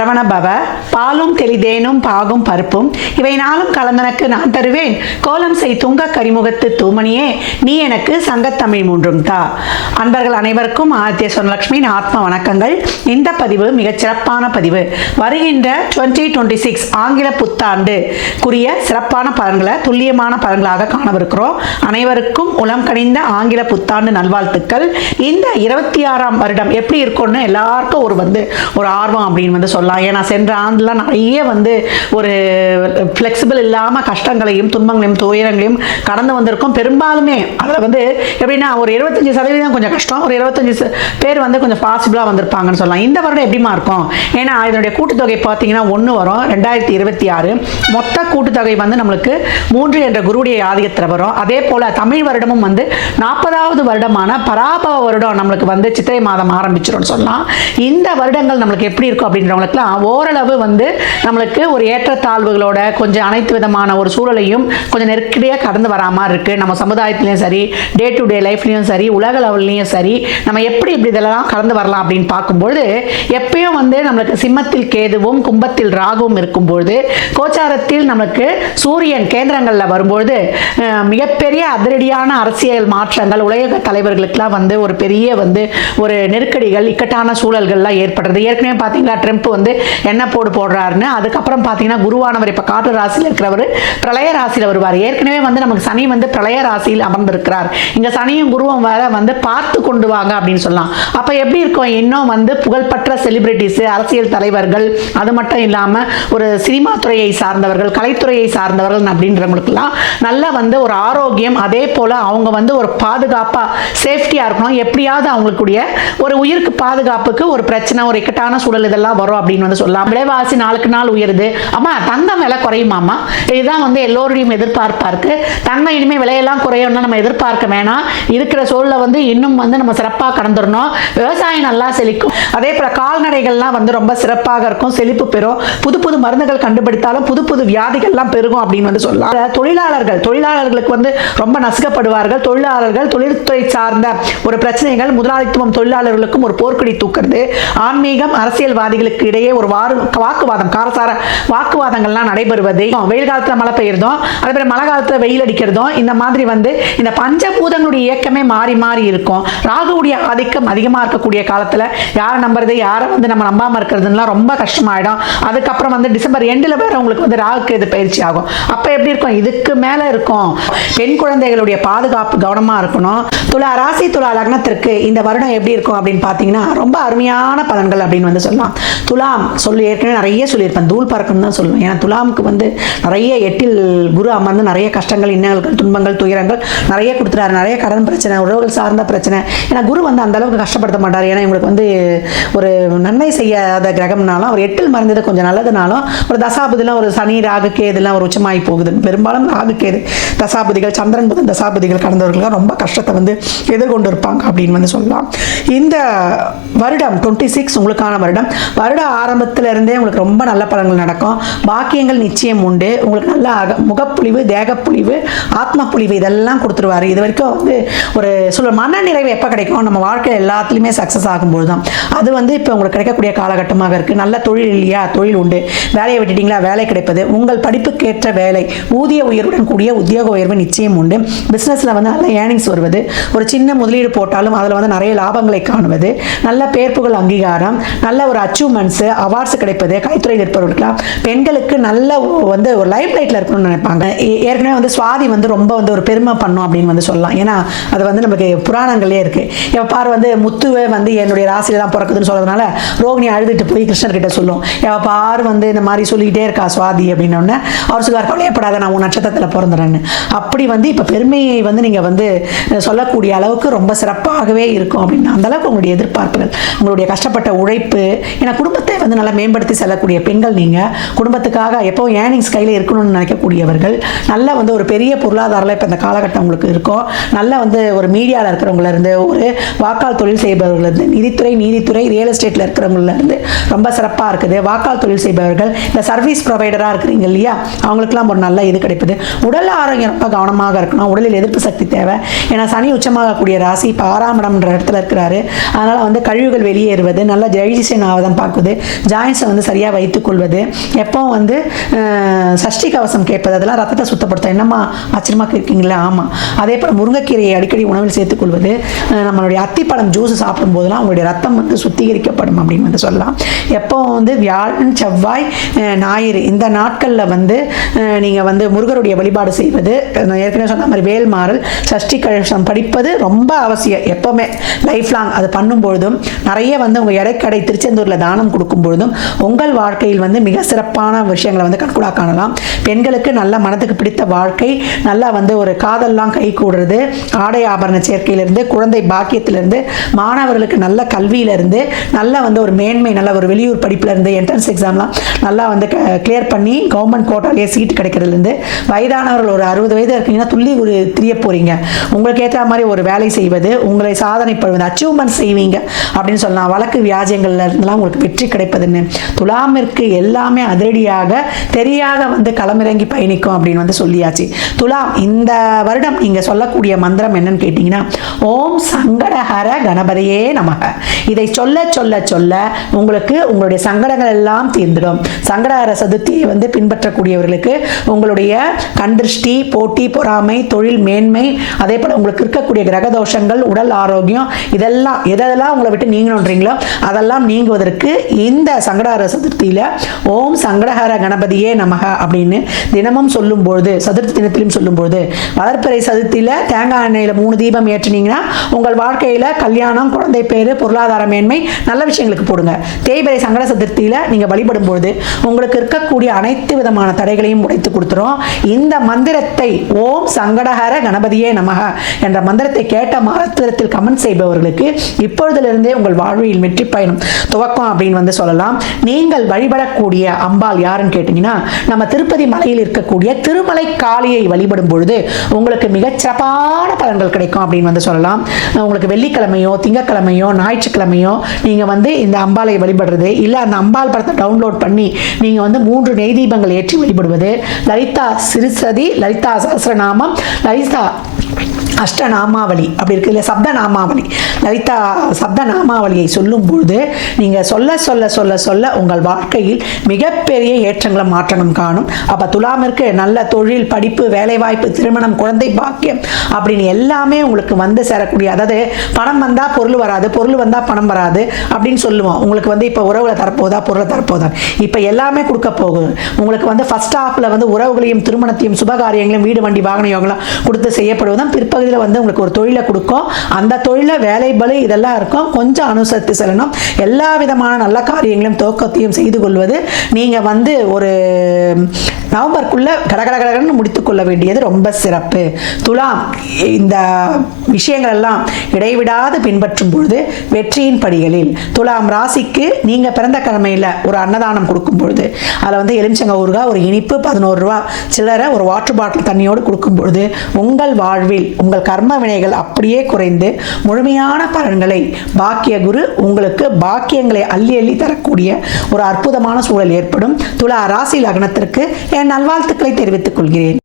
சரவண பவ பாலும் தெளிதேனும் பாகும் பருப்பும். இவை நாளும் கலந்தனக்கு நான் தருவேன். கோலம் செய் துங்க கரிமுகத்து தூமணியே நீ எனக்கு சங்கத்தமிழ் மூன்றும் தா. அன்பர்கள் அனைவருக்கும் ஆதித்ய சொன்னலட்சுமியின் ஆத்ம வணக்கங்கள். இந்த பதிவு மிகச் சிறப்பான பதிவு. வருகின்ற டுவெண்ட்டி டுவெண்ட்டி சிக்ஸ் ஆங்கில புத்தாண்டு குறிய சிறப்பான பலன்களை துல்லியமான பலன்களாக காணவிருக்கிறோம். அனைவருக்கும் உளம் கணிந்த ஆங்கில புத்தாண்டு நல்வாழ்த்துக்கள். இந்த இருபத்தி ஆறாம் வருடம் எப்படி இருக்கும்னு எல்லாருக்கும் ஒரு வந்து ஒரு ஆர்வம் அப்படின்னு வந்து சொல்ல சொல்லலாம். ஏன்னா சென்ற ஆண்டுலாம் நிறைய வந்து ஒரு ஃப்ளெக்சிபிள் இல்லாமல் கஷ்டங்களையும் துன்பங்களையும் துயரங்களையும் கடந்து வந்திருக்கோம். பெரும்பாலுமே அதில் வந்து எப்படின்னா ஒரு இருபத்தஞ்சி சதவீதம் கொஞ்சம் கஷ்டம் ஒரு இருபத்தஞ்சி பேர் வந்து கொஞ்சம் பாசிபிளாக வந்திருப்பாங்கன்னு சொல்லலாம். இந்த வருடம் எப்படிமா இருக்கும்? ஏன்னா இதனுடைய கூட்டுத்தொகை பார்த்தீங்கன்னா ஒன்று வரும் ரெண்டாயிரத்தி இருபத்தி ஆறு. மொத்த கூட்டுத்தொகை வந்து நம்மளுக்கு மூன்று என்ற குருடைய ஆதிக்கத்தில் வரும். அதே போல் தமிழ் வருடமும் வந்து நாற்பதாவது வருடமான பராபவ வருடம் நம்மளுக்கு வந்து சித்திரை மாதம் ஆரம்பிச்சிடும் சொல்லலாம். இந்த வருடங்கள் நம்மளுக்கு எப்படி இருக்கும் அப்படின்றவங்களுக்குலாம் ஓரளவு வந்து நம்மளுக்கு ஒரு ஏற்றத்தாழ்வுகளோட கொஞ்சம் அனைத்து விதமான ஒரு சூழலையும் கொஞ்சம் நெருக்கடியாக கடந்து வரா மாதிரி இருக்குது நம்ம சமுதாயத்துலேயும் சரி டே டு டே லைஃப்லேயும் சரி உலக லெவல்லையும் சரி நம்ம எப்படி இப்படி இதெல்லாம் கடந்து வரலாம் அப்படின்னு பார்க்கும்பொழுது எப்பயும் வந்து நம்மளுக்கு சிம்மத்தில் கேதுவும் கும்பத்தில் ராகுவும் இருக்கும்பொழுது கோச்சாரத்தில் நமக்கு சூரியன் கேந்திரங்களில் வரும்பொழுது மிகப்பெரிய அதிரடியான அரசியல் மாற்றங்கள் உலக தலைவர்களுக்கெல்லாம் வந்து ஒரு பெரிய வந்து ஒரு நெருக்கடிகள் இக்கட்டான சூழல்கள்லாம் ஏற்படுறது. ஏற்கனவே பார்த்தீங்களா ட்ரம்ப் வந்து என்ன போடு போடுறாருன்னு. அதுக்கப்புறம் பார்த்தீங்கன்னா குருவானவர் இப்போ காற்று ராசியில் இருக்கிறவர் பிரளய ராசியில் வருவார். ஏற்கனவே வந்து நமக்கு சனி வந்து பிரளய ராசியில் அமர்ந்திருக்கிறார். இங்கே சனியும் குருவும் வேற வந்து பார்த்து கொண்டு வாங்க அப்படின்னு சொல்லலாம். அப்போ எப்படி இருக்கும்? இன்னும் வந்து புகழ்பெற்ற செலிபிரிட்டிஸ் அரசியல் தலைவர்கள் அது மட்டும் இல்லாமல் ஒரு சினிமா துறையை சார்ந்தவர்கள் கலைத்துறையை சார்ந்தவர்கள் அப்படின்றவங்களுக்குலாம் நல்ல வந்து ஒரு ஆரோக்கியம் அதே போல் அவங்க வந்து ஒரு பாதுகாப்பாக சேஃப்டியாக இருக்கணும். எப்படியாவது அவங்களுக்குடைய ஒரு உயிருக்கு பாதுகாப்புக்கு ஒரு பிரச்சனை ஒரு இக்கட்டான சூழல் இதெல்லாம் வரும் அப்படின்னு வந்து சொல்லலாம். விலைவாசி நாளுக்கு நாள் உயருது. அம்மா தங்கம் விலை குறையுமாம்மா? இதுதான் வந்து எல்லோருடையும் எதிர்பார்ப்பா இருக்கு தங்கம் இனிமேல் விலையெல்லாம் குறையும்னா நம்ம எதிர்பார்க்க வேணாம். இருக்கிற சூழலை வந்து இன்னும் வந்து நம்ம சிறப்பாக கடந்துடணும். விவசாயம் நல்லா செழிக்கும். அதே போல் கால்நடைகள்லாம் வந்து ரொம்ப சிறப்பாக இருக்கும். செழிப்பு பெறும். புது புது மருந்துகள் கண்டுபிடித்தாலும் புது புது வியாதிகள்லாம் பெருகும் அப்படின்னு வந்து சொல்லலாம். தொழிலாளர்கள் தொழிலாளர்களுக்கு வந்து ரொம்ப நசுக்கப்படுவார்கள். தொழிலாளர்கள் தொழில்துறை சார்ந்த ஒரு பிரச்சனைகள் முதலாளித்துவம் தொழிலாளர்களுக்கும் ஒரு போர்க்கொடி தூக்குறது. ஆன்மீகம் அரசியல்வாதிகளுக்கு இடையே ஒரு வாரு வாக்குவாதம் காரசார வாக்குவாதங்கள்லாம் நடைபெறுவது. வெயில் காலத்துல மழை பெய்யறதும் அதே மாதிரி மழை காலத்துல வெயில் அடிக்கிறதும் இந்த மாதிரி வந்து இந்த பஞ்சபூதங்களுடைய இயக்கமே மாறி மாறி இருக்கும். ராகுவுடைய ஆதிக்கம் அதிகமா இருக்கக்கூடிய காலத்துல யாரை நம்புறது யாரை வந்து நம்ம நம்பாம இருக்கிறதுலாம் ரொம்ப கஷ்டமாயிடும். அதுக்கப்புறம் வந்து டிசம்பர் எண்டில் வேறு உங்களுக்கு வந்து ராகுக்கு இது பயிற்சி ஆகும். அப்ப எப்படி இருக்கும்? இதுக்கு மேல இருக்கும். பெண் குழந்தைகளுடைய பாதுகாப்பு கவனமா இருக்கணும். துலா ராசி துலா லக்னத்திற்கு இந்த வருடம் எப்படி இருக்கும் அப்படின்னு பார்த்தீங்கன்னா ரொம்ப அருமையான பலன்கள் அப்படின்னு வந்து சொல்லலாம். துலாம் சொல்லி ஏற்கனவே நிறைய சொல்லியிருப்பேன். தூள் பறக்கும் தான் சொல்லுவேன். ஏன்னா துலாமுக்கு வந்து நிறைய எட்டில் குரு அமர்ந்து நிறைய கஷ்டங்கள் இன்னல்கள் துன்பங்கள் துயரங்கள் நிறைய கொடுத்துறாரு நிறைய கடன் பிரச்சனை உறவுகள் சார்ந்த பிரச்சனை. ஏன்னா குரு வந்து அந்த அளவுக்கு கஷ்டப்படுத்த மாட்டார். ஏன்னா இவங்களுக்கு வந்து ஒரு நன்மை செய்யாத கிரகம்னாலும் அவர் எட்டில் மறந்தது கொஞ்சம் நல்லதுனாலும் ஒரு தசாபதிலாம் ஒரு சனி ராகுக்கே இதெல்லாம் ஒரு உச்சமாகி போகுது. பெரும்பாலும் ராகுக்கேது தசாபதிகள் சந்திரன் புதன் தசாபதிகள் கடந்தவர்களுக்கு ரொம்ப கஷ்டத்தை வந்து எதிர்கொண்டு இருப்பாங்க அப்படின்னு வந்து சொல்லலாம். இந்த வருடம் டுவெண்ட்டி சிக்ஸ் உங்களுக்கான வருடம். வருட ஆரம்பத்தில் இருந்தே உங்களுக்கு ரொம்ப நல்ல பலன்கள் நடக்கும். பாக்கியங்கள் நிச்சயம் உண்டு. உங்களுக்கு நல்ல அக முகப்புலிவு தேகப்புலிவு ஆத்ம புலிவு இதெல்லாம் கொடுத்துருவாரு. இது வரைக்கும் வந்து ஒரு சொல்ல மனநிறைவு எப்போ கிடைக்கும் நம்ம வாழ்க்கை எல்லாத்துலேயுமே சக்ஸஸ் ஆகும்போது தான் அது வந்து இப்போ உங்களுக்கு கிடைக்கக்கூடிய காலகட்டமாக இருக்குது நல்ல தொழில் இல்லையா? தொழில் உண்டு. வேலையை விட்டுட்டீங்களா? வேலை கிடைப்பது. உங்கள் படிப்புக்கேற்ற வேலை ஊதிய உயர்வுடன் கூடிய உத்தியோக உயர்வு நிச்சயம் உண்டு. பிஸ்னஸில் வந்து நல்ல ஏர்னிங்ஸ் வருவது. ஒரு சின்ன முதலீடு போட்டாலும் அதில் வந்து நிறைய லாபங்களை காணுவது. நல்ல பேர்ப்புகள் அங்கீகாரம். நல்ல ஒரு அச்சீவ்மெண்ட்ஸு அவார்ட்ஸ் கிடைப்பது கைத்துறை இருப்பவர்களுக்கெல்லாம் பெண்களுக்கு நல்ல வந்து ஒரு லைஃப் லைட்டில் இருக்கணும்னு நினைப்பாங்க. ஏற்கனவே வந்து சுவாதி வந்து ரொம்ப வந்து ஒரு பெருமை பண்ணும் அப்படின்னு வந்து சொல்லலாம். ஏன்னா அது வந்து நமக்கு புராணங்களே இருக்கு. எப்ப வந்து முத்துவே வந்து என்னுடைய ராசியில தான் பிறக்குதுன்னு சொல்றதுனால ரோகிணி அழுதுட்டு போய் கிருஷ்ணர்கிட்ட சொல்லும். எப்ப வந்து இந்த மாதிரி சொல்லிக்கிட்டே இருக்கா சுவாதி அப்படின்னோடனே அவர் சொல்லுவார் கவலையப்படாத நான் உன் நட்சத்திரத்தில் பிறந்துறேன்னு. அப்படி வந்து இப்போ பெருமையை வந்து நீங்கள் வந்து சொல்லக்கூடிய அளவுக்கு ரொம்ப சிறப்பாகவே இருக்கும் அப்படின்னு. அந்த அளவுக்கு உங்களுடைய எதிர்பார்ப்புகள் உங்களுடைய கஷ்டப்பட்ட உழைப்பு ஏன்னா குடும்பத்தை வந்து நல்லா மேம்படுத்தி செல்லக்கூடிய பெண்கள் நீங்கள் குடும்பத்துக்காக எப்போ ஏர்னிங்ஸ் கையில் இருக்கணும்னு நினைக்கக்கூடியவர்கள் நல்ல வந்து ஒரு பெரிய பொருளாதாரம் இப்போ இந்த காலகட்டம் உங்களுக்கு இருக்கும் நல்ல வந்து ஒரு மீடியாவில் இருக்கிறவங்கள இருந்து ஒரு வாக்கால் தொழில் செய்பவர்களிருந்து நிதித்துறை நீதித்துறை ரியல் எஸ்டேட்டில் இருக்கிறவங்களேருந்து ரொம்ப சிறப்பாக இருக்குது. வாக்கால் தொழில் செய்பவர்கள் இந்த சர்வீஸ் ப்ரொவைடராக இருக்கிறீங்க இல்லையா அவங்களுக்குலாம் ஒரு நல்ல இது கிடைப்பது. உடல் ஆரோக்கியம் ரொம்ப கவனமாக இருக்கணும். உடலில் எதிர்ப்பு சக்தி தேவை. ஏன்னா சனி உச்சமாகக்கூடிய ராசி இப்போ ஆறாம் இடம்ன்ற இடத்துல இருக்கிறாரு. அதனால் வந்து கழிவுகள் வெளியேறுவது நல்ல டைஜஷன் ஆவதம் பார்க்குது. ஜாயின்ஸை வந்து சரியாக வைத்துக்கொள்வது எப்போ வந்து சஷ்டி கவசம் கேட்பது அதெல்லாம் ரத்தத்தை சுத்தப்படுத்தும் என்னம்மா ஆச்சரியமாக இருக்கீங்களா ஆமாம் அதே போல் முருங்கைக்கீரையை அடிக்கடி உணவில் சேர்த்துக்கொள்வது நம்மளுடைய அத்திப்பழம் ஜூஸ் சாப்பிடும் போதெல்லாம் உங்களுடைய ரத்தம் வந்து சுத்திகரிக்கப்படும் அப்படின்னு வந்து சொல்லலாம். எப்போ வந்து வியாழன் செவ்வாய் ஞாயிறு இந்த நாட்களில் வந்து நீங்கள் வந்து முருகருடைய வழிபாடு செய்வது ஏற்கனவே சொன்ன மாதிரி வேல்மாறல் சஷ்டி கழசம் படிப்பது ரொம்ப அவசியம். எப்போவுமே லைஃப் லாங் அது பண்ணும்பொழுதும் நிறைய வந்து உங்கள் இடைக்கடை திருச்செந்தூரில் தானம் கொடுக்கும் பொழுதும் உங்கள் வாழ்க்கையில் வந்து மிக சிறப்பான விஷயங்களை வந்து கண்கூடா காணலாம். பெண்களுக்கு நல்ல மனதுக்கு பிடித்த வாழ்க்கை நல்லா வந்து ஒரு காதல்லாம் கை கூடுறது ஆடை ஆபரண சேர்க்கையிலிருந்து குழந்தை பாக்கியத்திலிருந்து மாணவர்களுக்கு நல்ல கல்வியிலிருந்து நல்ல வந்து ஒரு மேன்மை நல்ல ஒரு வெளியூர் படிப்புலேருந்து என்ட்ரன்ஸ் எக்ஸாம்லாம் நல்லா வந்து கிளியர் பண்ணி கவர்மெண்ட் கோட்டாலேயே சீட் கிடைக்கிறதுலேருந்து வயதானவர்கள் ஒரு அறுபது வயது இருக்கீங்கன்னா துள்ளி ஒரு திரிய போகிறீங்க உங்களுக்கு ஏற்ற மாதிரி ஒரு வேலை செய்வது உங்களை சாதனைப்படுவது அச்சீவ்மெண்ட் செய்வீங்க அப்படின்னு சொல்லலாம். வழக்கு வியாஜ்யங்கள்ல இருந்தெல்லாம் உங்களுக்கு வெற்றி கிடைக்கும் கிடைப்பதுன்னு துலாமிற்கு எல்லாமே அதிரடியாக தெரியாத வந்து களமிறங்கி பயணிக்கும் அப்படின்னு வந்து சொல்லியாச்சு. துலாம் இந்த வருடம் நீங்க சொல்லக்கூடிய மந்திரம் என்னன்னு கேட்டிங்கன்னா ஓம் சங்கடஹர கணபதியே நமக. இதை சொல்ல சொல்ல சொல்ல உங்களுக்கு உங்களுடைய சங்கடங்கள் எல்லாம் தீர்ந்துடும். சங்கடஹர சதுர்த்தியை வந்து பின்பற்றக்கூடியவர்களுக்கு உங்களுடைய கண்திருஷ்டி போட்டி பொறாமை தொழில் மேன்மை அதே போல் உங்களுக்கு இருக்கக்கூடிய கிரக தோஷங்கள் உடல் ஆரோக்கியம் இதெல்லாம் எதெல்லாம் உங்களை விட்டு நீங்கணுன்றீங்களோ அதெல்லாம் நீங்குவதற்கு இந்த சங்கடஹர சதுர்த்தியில் ஓம் சங்கடஹர கணபதியே நமக அப்படின்னு தினமும் சொல்லும்பொழுது சதுர்த்தி தினத்திலும் சொல்லும்பொழுது வளர்ப்பிறை சதுர்த்தியில் தேங்காய் எண்ணெயில் மூணு தீபம் ஏற்றினீங்கன்னா உங்கள் வாழ்க்கையில் கல்யாணம் குழந்தை பேர் பொருளாதார மேன்மை நல்ல விஷயங்களுக்கு போடுங்க. தேய்பிறை சங்கட சதுர்த்தியில் நீங்கள் வழிபடும் பொழுது உங்களுக்கு இருக்கக்கூடிய அனைத்து விதமான தடைகளையும் உடைத்து கொடுத்துரும். இந்த மந்திரத்தை ஓம் சங்கடஹர கணபதியே நமக என்ற மந்திரத்தை கேட்ட மாத்திரத்தில் கமெண்ட் செய்பவர்களுக்கு இப்பொழுதிலிருந்தே உங்கள் வாழ்வில் வெற்றி பயணம் துவக்கம் அப்படின்னு வந்து சொல்லலாம். நீங்கள் வழிபடக்கூடிய அம்பாள் யாருன்னு கேட்டிங்கன்னா நம்ம திருப்பதி மலையில் இருக்கக்கூடிய திருமலை காளியை வழிபடும் பொழுது உங்களுக்கு மிகச் சிறப்பான பலன்கள் கிடைக்கும் அப்படின்னு வந்து சொல்லலாம். உங்களுக்கு வெள்ளிக்கிழமையோ திங்கக்கிழமையோ ஞாயிற்றுக்கிழமையோ நீங்கள் வந்து இந்த அம்பாளை வழிபடுறது இல்லை அந்த அம்பாள் படத்தை டவுன்லோட் பண்ணி நீங்கள் வந்து மூன்று நெய் தீபங்கள் ஏற்றி வழிபடுவது லலிதா சிறுசதி லலிதா சகசிரநாமம் லலிதா அஷ்டநாமாவளி அப்படி இருக்கு இல்லை சப்த நாமாவளி லலிதா சப்த நாமாவளியை சொல்லும் பொழுது நீங்கள் சொல்ல சொல்ல சொல்ல சொல்ல உங்கள் வாழ்க்கையில் மிகப்பெரிய ஏற்றங்களும் மாற்றங்களும் காணும். அப்போ துலாமிற்கு நல்ல தொழில் படிப்பு வேலைவாய்ப்பு திருமணம் குழந்தை பாக்கியம் அப்படின்னு எல்லாமே உங்களுக்கு வந்து சேரக்கூடிய அதாவது பணம் வந்தால் பொருள் வராது பொருள் வந்தால் பணம் வராது அப்படின்னு சொல்லுவோம். உங்களுக்கு வந்து இப்போ உறவுல தரப்போதா பொருளை தரப்போதா? இப்போ எல்லாமே கொடுக்க போகுது. உங்களுக்கு வந்து ஃபஸ்ட் ஹாஃபில் வந்து உறவுகளையும் திருமணத்தையும் சுபகாரியங்களையும் வீடு வண்டி வாகன யோகலாம் கொடுத்து தான் பிற்பகுதியில் வந்து உங்களுக்கு ஒரு தொழிலை கொடுக்கும். அந்த தொழில வேலை பலு இதெல்லாம் இருக்கும். கொஞ்சம் அனுசரித்து செல்லணும். எல்லா விதமான நல்ல காரியங்களையும் துவக்கத்தையும் செய்து கொள்வது. நீங்கள் வந்து ஒரு நவம்பருக்குள்ள கடகட முடித்துக்கொள்ள கொள்ள வேண்டியது ரொம்ப சிறப்பு. துலாம் இந்த விஷயங்கள் எல்லாம் இடைவிடாது பின்பற்றும் பொழுது வெற்றியின் படிகளில். துலாம் ராசிக்கு நீங்கள் பிறந்த கிழமையில் ஒரு அன்னதானம் கொடுக்கும் பொழுது அதில் வந்து எலுமிச்சங்க ஊறுகாய் ஒரு இனிப்பு பதினோரு ரூபா சில்லறை ஒரு வாட்டர் பாட்டில் தண்ணியோடு கொடுக்கும் பொழுது உங்கள் வாழ்வில் உங்கள் கர்ம வினைகள் அப்படியே குறைந்து முழுமையான பலன்களை பாக்கிய குரு உங்களுக்கு பாக்கியங்களை அள்ளி அள்ளி தரக்கூடிய ஒரு அற்புதமான சூழல் ஏற்படும். துலா ராசி லக்னத்திற்கு என் நல்வாழ்த்துக்களை தெரிவித்துக் கொள்கிறேன்.